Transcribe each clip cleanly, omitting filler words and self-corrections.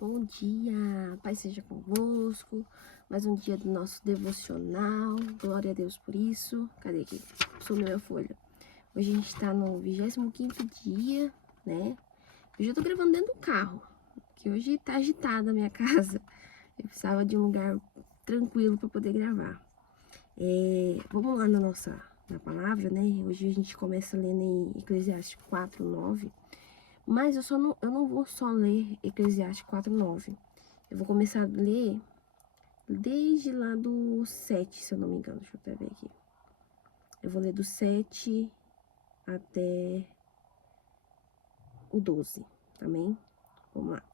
Bom dia, Pai seja convosco, mais um dia do nosso devocional, glória a Deus por isso. Cadê aqui? Sumiu minha folha. Hoje a gente tá no 25º dia, né? Hoje eu tô gravando dentro do carro, que hoje tá agitada a minha casa. Eu precisava de um lugar tranquilo para poder gravar. Vamos lá na palavra, né? Hoje a gente começa lendo em Eclesiastes 4:9. Mas eu não vou só ler Eclesiastes 4:9. Eu vou começar a ler desde lá do 7, se eu não me engano. Deixa eu até ver aqui. Eu vou ler do 7 até o 12, também. Vamos lá.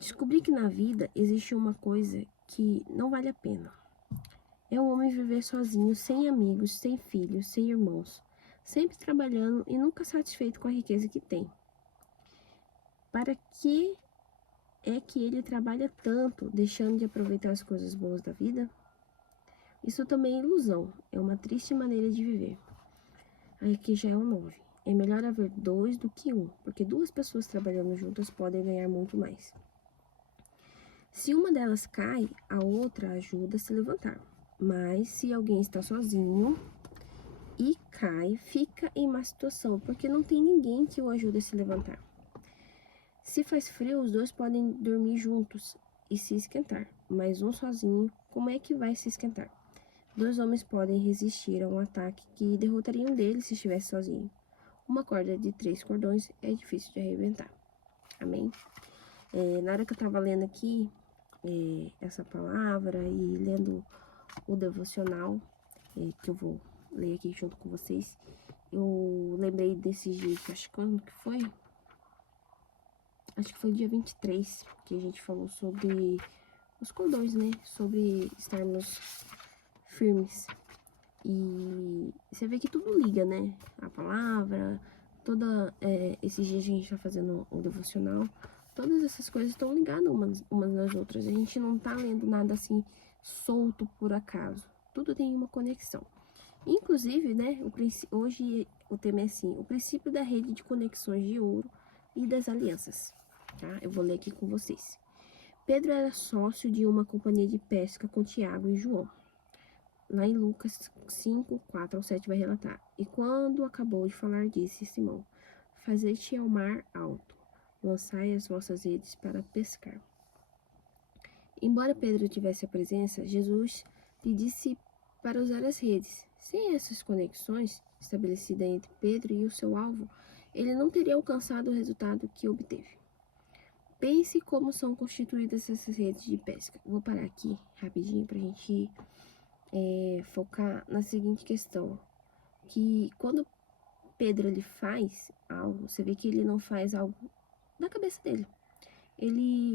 Descobri que na vida existe uma coisa que não vale a pena. É um homem viver sozinho, sem amigos, sem filhos, sem irmãos, sempre trabalhando e nunca satisfeito com a riqueza que tem. Para que é que ele trabalha tanto, deixando de aproveitar as coisas boas da vida? Isso também é ilusão, é uma triste maneira de viver. Aí aqui já é o 9. É melhor haver dois do que um, porque duas pessoas trabalhando juntas podem ganhar muito mais. Se uma delas cai, a outra ajuda a se levantar. Mas se alguém está sozinho e cai, fica em má situação, porque não tem ninguém que o ajude a se levantar. Se faz frio, os dois podem dormir juntos e se esquentar, mas um sozinho, como é que vai se esquentar? Dois homens podem resistir a um ataque que derrotaria um deles se estivesse sozinho. Uma corda de 3 cordões é difícil de arrebentar. Amém? Na hora que eu estava lendo aqui essa palavra e lendo o devocional, que eu vou ler aqui junto com vocês, eu lembrei desse dia, acho que quando que foi? Acho que foi dia 23, que a gente falou sobre os cordões, né? Sobre estarmos firmes. E você vê que tudo liga, né? A palavra, esses dias que a gente tá fazendo o devocional, todas essas coisas estão ligadas umas nas outras. A gente não tá lendo nada assim solto por acaso. Tudo tem uma conexão. Inclusive, né? Hoje o tema é assim: o princípio da rede de conexões de ouro e das alianças. Tá? Eu vou ler aqui com vocês. Pedro era sócio de uma companhia de pesca com Tiago e João. Lá em Lucas 5, 4 ao 7 vai relatar. E quando acabou de falar, disse Simão: Fazei-te ao mar alto, lançai as vossas redes para pescar. Embora Pedro tivesse a presença, Jesus lhe disse para usar as redes. Sem essas conexões estabelecidas entre Pedro e o seu alvo, ele não teria alcançado o resultado que obteve. Pense como são constituídas essas redes de pesca. Vou parar aqui rapidinho para a gente focar na seguinte questão. Que quando Pedro ele faz algo, você vê que ele não faz algo da cabeça dele.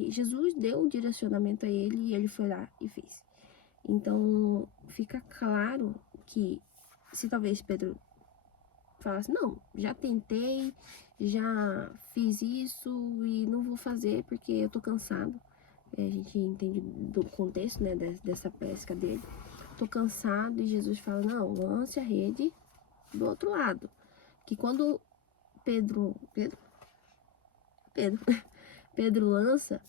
Jesus deu o direcionamento a ele e ele foi lá e fez. Então, fica claro que se talvez Pedro falasse, não, já tentei, já fiz isso e não vou fazer porque eu tô cansado. A gente entende do contexto, né, dessa pesca dele. Tô cansado e Jesus fala, não, lance a rede do outro lado. Que quando Pedro Pedro lança,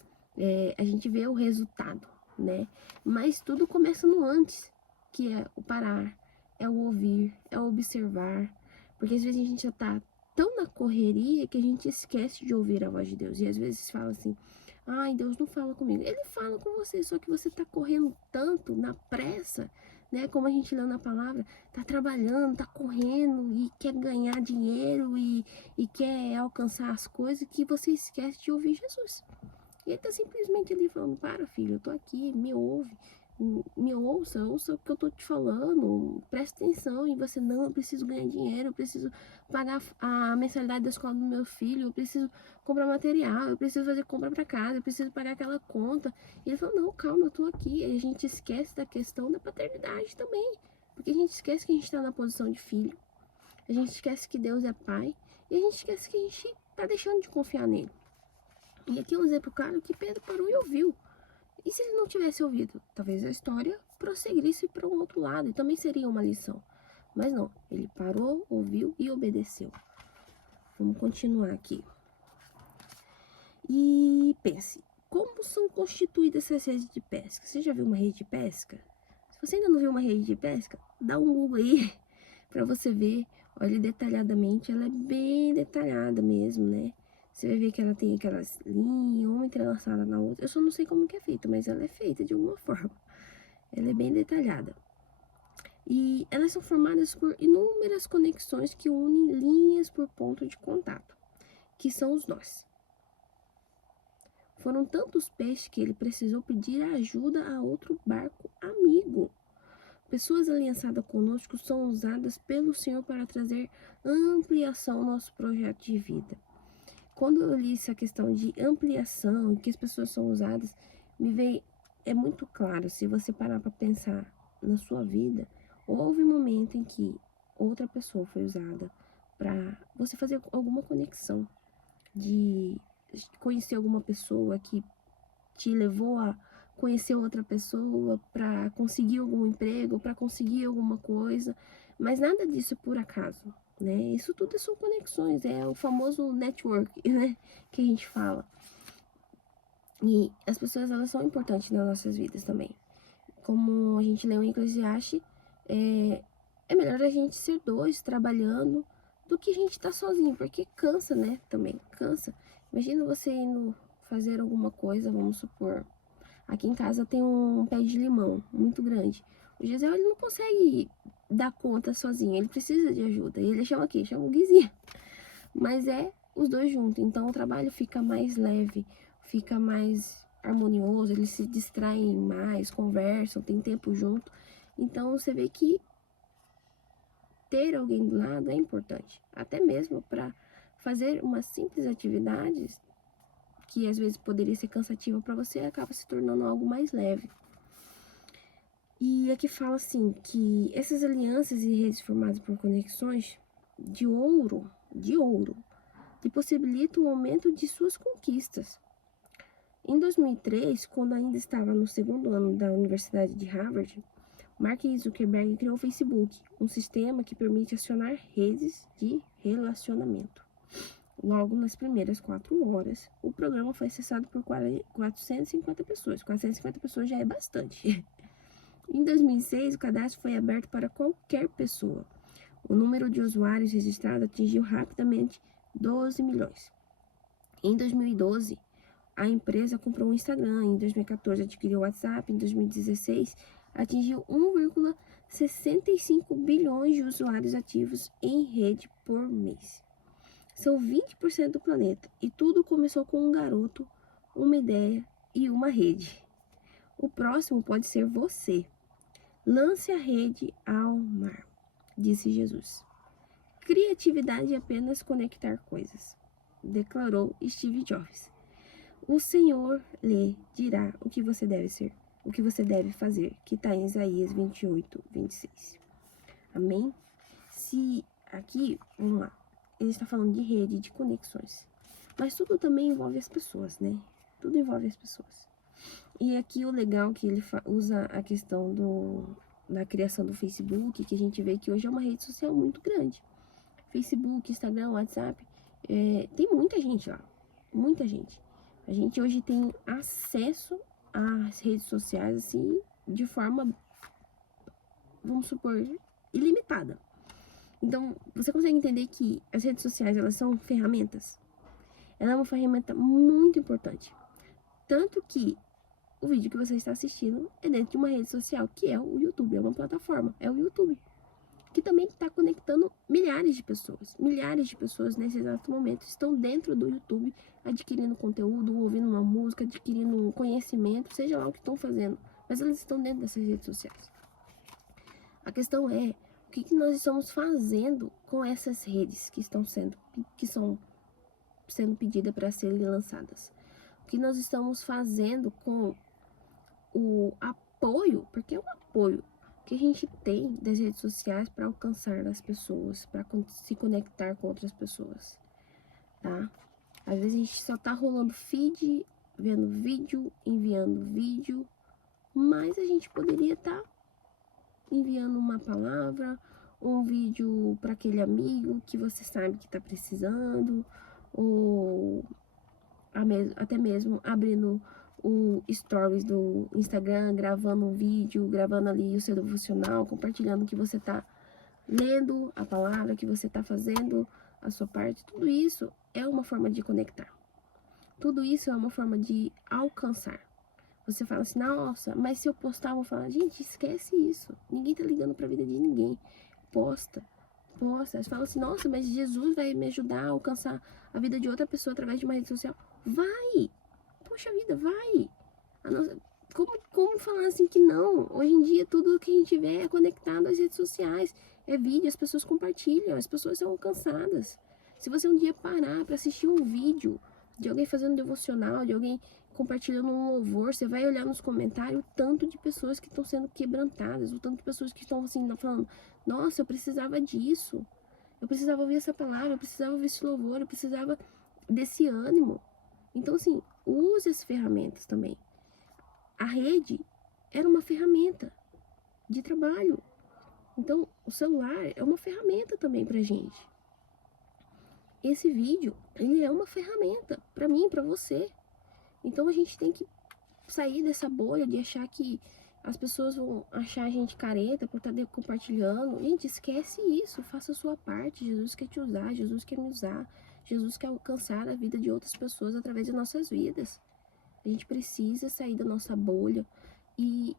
a gente vê o resultado, né? Mas tudo começa no antes, que é o parar, é o ouvir, é o observar. Porque às vezes a gente já tá tão na correria que a gente esquece de ouvir a voz de Deus. E às vezes fala assim, ai, Deus não fala comigo. Ele fala com você, só que você tá correndo tanto, na pressa, né? Como a gente leu na palavra, tá trabalhando, tá correndo e quer ganhar dinheiro e quer alcançar as coisas que você esquece de ouvir Jesus. E ele tá simplesmente ali falando, para filho, eu tô aqui, me ouve, ouça o que eu tô te falando, presta atenção. E você, não, eu preciso ganhar dinheiro, eu preciso pagar a mensalidade da escola do meu filho, eu preciso comprar material, eu preciso fazer compra para casa, eu preciso pagar aquela conta. E ele falou, não, calma, eu tô aqui. E a gente esquece da questão da paternidade também, porque a gente esquece que a gente tá na posição de filho, a gente esquece que Deus é pai, e a gente esquece que a gente tá deixando de confiar nele. E aqui é um exemplo claro que Pedro parou e ouviu. E se ele não tivesse ouvido? Talvez a história prosseguisse para um outro lado e também seria uma lição. Mas não, ele parou, ouviu e obedeceu. Vamos continuar aqui. E pense, como são constituídas essas redes de pesca? Você já viu uma rede de pesca? Se você ainda não viu uma rede de pesca, dá um Google aí para você ver. Olha detalhadamente, ela é bem detalhada mesmo, né? Você vai ver que ela tem aquelas linhas, uma entrelaçada na outra. Eu só não sei como que é feita, mas ela é feita de alguma forma. Ela é bem detalhada. E elas são formadas por inúmeras conexões que unem linhas por ponto de contato, que são os nós. Foram tantos peixes que ele precisou pedir ajuda a outro barco amigo. Pessoas aliançadas conosco são usadas pelo Senhor para trazer ampliação ao nosso projeto de vida. Quando eu li essa questão de ampliação e que as pessoas são usadas, me veio, é muito claro, se você parar para pensar na sua vida, houve um momento em que outra pessoa foi usada para você fazer alguma conexão, de conhecer alguma pessoa que te levou a conhecer outra pessoa para conseguir algum emprego, para conseguir alguma coisa, mas nada disso é por acaso, né? Isso tudo são conexões, é o famoso network, né, que a gente fala. E as pessoas, elas são importantes nas nossas vidas também. Como a gente leu em Eclesiastes, é melhor a gente ser dois trabalhando do que a gente estar sozinho, porque cansa, né? Também cansa. Imagina você indo fazer alguma coisa, vamos supor. Aqui em casa tem um pé de limão muito grande. O Gisele, ele não consegue dar conta sozinho, ele precisa de ajuda. E ele chama aqui, chama o Guizinho. Mas é os dois juntos, então o trabalho fica mais leve, fica mais harmonioso, eles se distraem mais, conversam, tem tempo junto. Então você vê que ter alguém do lado é importante, até mesmo para fazer uma simples atividade que às vezes poderia ser cansativa para você, acaba se tornando algo mais leve. E aqui fala assim, que essas alianças e redes formadas por conexões de ouro, que possibilitam o aumento de suas conquistas. Em 2003, quando ainda estava no segundo ano da Universidade de Harvard, Mark Zuckerberg criou o Facebook, um sistema que permite acionar redes de relacionamento. Logo nas primeiras 4 horas, o programa foi acessado por 450 pessoas. 450 pessoas já é bastante. Em 2006, o cadastro foi aberto para qualquer pessoa. O número de usuários registrados atingiu rapidamente 12 milhões. Em 2012, a empresa comprou o Instagram. Em 2014, adquiriu o WhatsApp. Em 2016, atingiu 1,65 bilhões de usuários ativos em rede por mês. São 20% do planeta. E tudo começou com um garoto, uma ideia e uma rede. O próximo pode ser você. Lance a rede ao mar, disse Jesus. Criatividade é apenas conectar coisas, declarou Steve Jobs. O Senhor lhe dirá o que você deve ser, o que você deve fazer, que está em Isaías 28, 26. Amém? Se aqui, vamos lá, ele está falando de rede, de conexões. Mas tudo também envolve as pessoas, né? Tudo envolve as pessoas. E aqui o legal que ele usa a questão da criação do Facebook, que a gente vê que hoje é uma rede social muito grande. Facebook, Instagram, WhatsApp, tem muita gente lá, muita gente. A gente hoje tem acesso às redes sociais, assim, de forma, vamos supor, ilimitada. Então, você consegue entender que as redes sociais, elas são ferramentas? Ela é uma ferramenta muito importante. Tanto que o vídeo que você está assistindo é dentro de uma rede social, que é o YouTube, é uma plataforma, é o YouTube, que também está conectando milhares de pessoas. Milhares de pessoas nesse exato momento estão dentro do YouTube, adquirindo conteúdo, ouvindo uma música, adquirindo um conhecimento, seja lá o que estão fazendo, mas elas estão dentro dessas redes sociais. A questão é, o que nós estamos fazendo com essas redes que são sendo pedidas para serem lançadas? O que nós estamos fazendo com o apoio, porque é um apoio que a gente tem das redes sociais para alcançar as pessoas, para se conectar com outras pessoas, tá? Às vezes a gente só tá rolando feed, vendo vídeo, enviando vídeo, mas a gente poderia estar enviando uma palavra, um vídeo para aquele amigo que você sabe que tá precisando, ou até mesmo abrindo o stories do Instagram, gravando um vídeo, gravando ali o seu devocional, compartilhando que você tá lendo a palavra, que você tá fazendo a sua parte. Tudo isso é uma forma de conectar. Tudo isso é uma forma de alcançar. Você fala assim, nossa, mas se eu postar, eu vou falar, gente, esquece isso. Ninguém tá ligando pra vida de ninguém. Posta. Você fala assim, nossa, mas Jesus vai me ajudar a alcançar a vida de outra pessoa através de uma rede social. Vai! Poxa vida, vai! Como falar assim que não? Hoje em dia, tudo que a gente vê é conectado às redes sociais. É vídeo, as pessoas compartilham, as pessoas são alcançadas. Se você um dia parar para assistir um vídeo de alguém fazendo devocional, de alguém compartilhando um louvor, você vai olhar nos comentários o tanto de pessoas que estão sendo quebrantadas, o tanto de pessoas que estão assim, falando, nossa, eu precisava disso, eu precisava ouvir essa palavra, eu precisava ouvir esse louvor, eu precisava desse ânimo. Então, assim, use as ferramentas também. A rede era uma ferramenta de trabalho. Então, o celular é uma ferramenta também pra gente. Esse vídeo, ele é uma ferramenta pra mim, pra você. Então, a gente tem que sair dessa bolha de achar que as pessoas vão achar a gente careta por estar compartilhando. Gente, esquece isso, faça a sua parte. Jesus quer te usar, Jesus quer me usar. Jesus quer alcançar a vida de outras pessoas através de nossas vidas. A gente precisa sair da nossa bolha e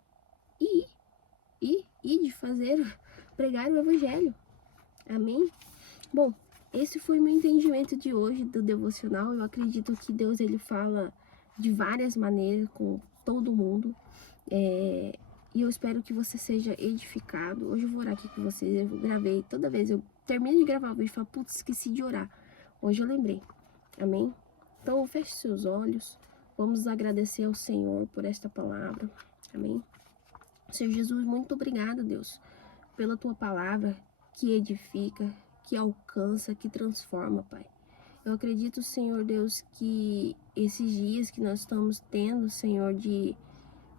de fazer, pregar o evangelho. Amém? Bom, esse foi o meu entendimento de hoje do devocional. Eu acredito que Deus, ele fala de várias maneiras com todo mundo. E eu espero que você seja edificado. Hoje eu vou orar aqui com vocês. Eu gravei, toda vez eu termino de gravar o vídeo e falo, putz, esqueci de orar. Hoje eu lembrei. Amém? Então, feche seus olhos. Vamos agradecer ao Senhor por esta palavra. Amém? Senhor Jesus, muito obrigada, Deus, pela tua palavra que edifica, que alcança, que transforma, Pai. Eu acredito, Senhor Deus, que esses dias que nós estamos tendo, Senhor, de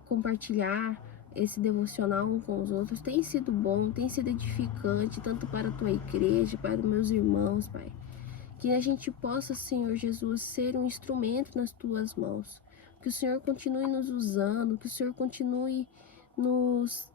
compartilhar esse devocional um com os outros, tem sido bom, tem sido edificante, tanto para a tua igreja, para os meus irmãos, Pai. Que a gente possa, Senhor Jesus, ser um instrumento nas tuas mãos. Que o Senhor continue nos usando, que o Senhor continue nos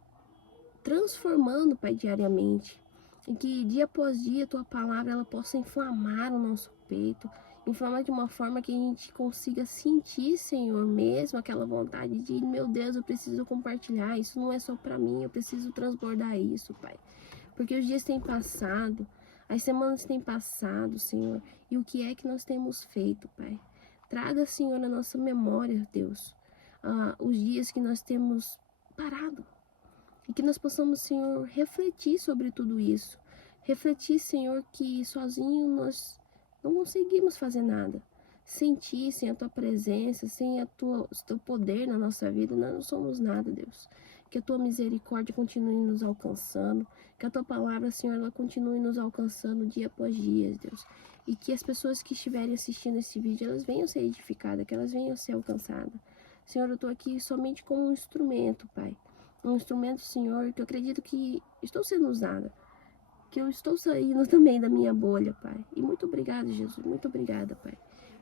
transformando, Pai, diariamente. E que dia após dia a tua palavra ela possa inflamar o nosso peito, inflamar de uma forma que a gente consiga sentir, Senhor, mesmo aquela vontade de, meu Deus, eu preciso compartilhar, isso não é só para mim, eu preciso transbordar isso, Pai. Porque os dias têm passado, as semanas têm passado, Senhor, e o que é que nós temos feito, Pai? Traga, Senhor, na nossa memória, Deus, os dias que nós temos parado. E que nós possamos, Senhor, refletir sobre tudo isso. Refletir, Senhor, que sozinho nós não conseguimos fazer nada. Sem Ti, sem a Tua presença, sem o Teu poder na nossa vida, nós não somos nada, Deus. Que a Tua misericórdia continue nos alcançando. Que a Tua palavra, Senhor, ela continue nos alcançando dia após dia, Deus. E que as pessoas que estiverem assistindo esse vídeo, elas venham ser edificadas, que elas venham ser alcançadas. Senhor, eu estou aqui somente como um instrumento, Pai. Um instrumento, Senhor, que eu acredito que estou sendo usada. Que eu estou saindo também da minha bolha, Pai. E muito obrigada, Jesus. Muito obrigada, Pai.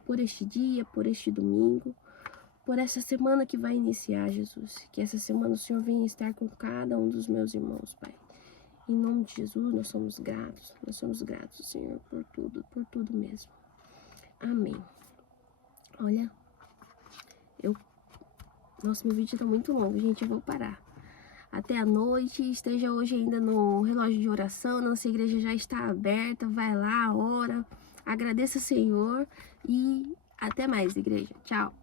Por este dia, por este domingo, por essa semana que vai iniciar, Jesus. Que essa semana o Senhor venha estar com cada um dos meus irmãos, Pai. Em nome de Jesus, nós somos gratos. Nós somos gratos, Senhor, por tudo mesmo. Amém. Olha, nossa, meu vídeo tá muito longo, gente. Eu vou parar. Até a noite, esteja hoje ainda no relógio de oração, nossa igreja já está aberta, vai lá, ora, agradeça ao Senhor e até mais, igreja. Tchau.